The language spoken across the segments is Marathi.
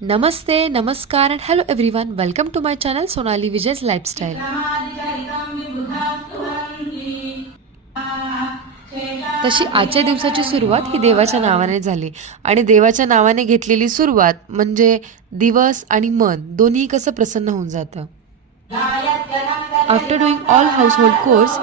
Namaste, Namaskar, and hello everyone. Welcome to my channel Sonali Vijay's Lifestyle. तशी आजच्या दिवसाची सुरुवात ही देवाच्या नावाने झाली आणि देवाच्या नावाने घेतलेली सुरुवात म्हणजे दिवस आणि मन दोन्ही कसं प्रसन्न होऊन जातं. After doing all house hold course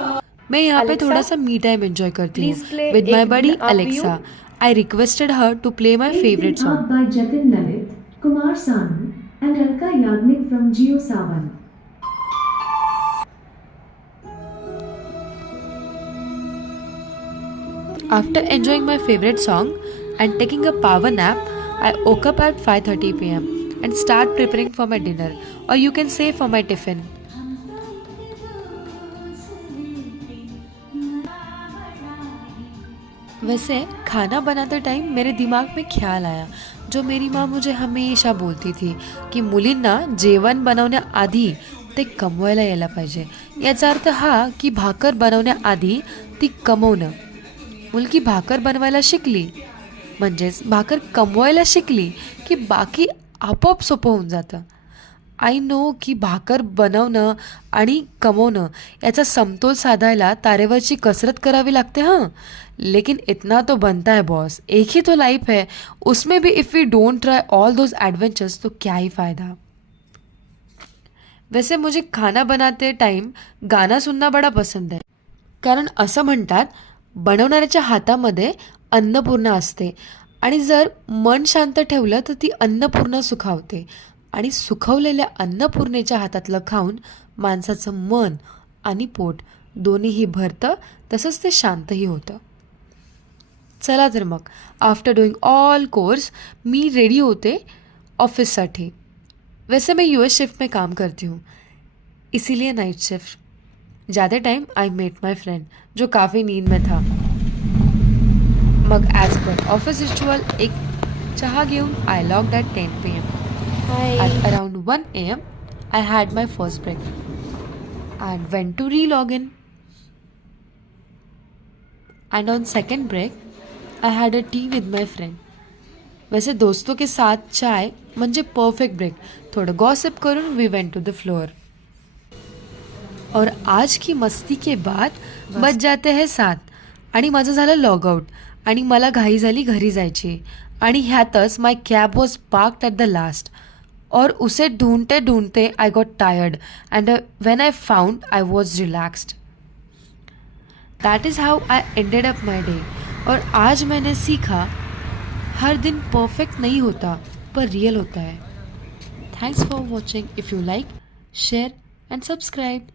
मैं यहाँ पे थोड़ा सा मी टाइम एंजॉय करती हूँ with my buddy Alexa. I requested her to play my favourite song. by Jatin Lalit, Kumar Sanu, and Alka Yagnik from Jio Savan. After enjoying my favorite song and taking a power nap, I woke up at 5:30 p.m. and start preparing for my dinner, or you can say for my tiffin. वैसे खाना बनाते टाइम मेरे दिमाग में ख्याल आया जो मेरी माँ मुझे हमेशा बोलती थी की मुलींना जेवण बनवण्याआधी ते कमवायला यायला पाहिजे. याचा अर्थ हा की भाकर बनवण्याआधी ती कमवणं. मुलगी भाकर बनवायला शिकली म्हणजेच भाकर कमवायला शिकली की बाकी आपोआप सोपं होऊन जातं. आय नो की भाकर बनवणं आणि कमवणं याचा समतोल साधायला तारेवरची कसरत करावी लागते. हां, लेकिन इतना तो बनता है बॉस. एक ही तो लाइफ है, उसमें भी if we don't try all those adventures तो क्या ही फ़ायदा. वैसे मुझे खाना बनाते टाइम गाना सुनना बड़ा पसंद है. कारण असं म्हणतात बनवणाऱ्याच्या हातामध्ये अन्नपूर्णा असते आणि जर मन शांत ठेवलं तर ती अन्नपूर्णा सुखावते आणि सुखवलेल्या अन्नपूर्णेच्या हातातलं खाऊन माणसाचं मन आणि पोट दोन्हीही भरतं, तसंच ते शांतही होतं. चला तर मग आफ्टर डुईंग ऑल कोर्स मी रेडी होते ऑफिससाठी. वैसे मैं US शिफ्ट में काम करती हूँ, इसीलिए नाइट शिफ्ट. जाते time I met my friend जो काफ़ी नींद में था. मग ॲज पर ऑफिस रिच्युअल एक चहा घेऊन I logged at 10 PM. At around 1 AM, I had my first break and went to re-log in. And on second break, I had a tea with my friend. वैसे दोस्तों के साथ चाय म्हणजे परफेक्ट ब्रेक. थोड़ा गॉसिप करून we went to the floor. और आज की मस्ती के बाद बज जाते हैं 7 आणि माझं झालं लॉगआउट आणि मला घाई झाली घरी जायची आणि ह्यातच my cab was parked at the last. और उसे ढूंढते ढूंढते I got tired and when I found I was relaxed. That is how I ended up my day. और आज मैंने सीखा हर दिन परफेक्ट नहीं होता पर रियल होता है. Thanks for watching. If you like, share end subscribe.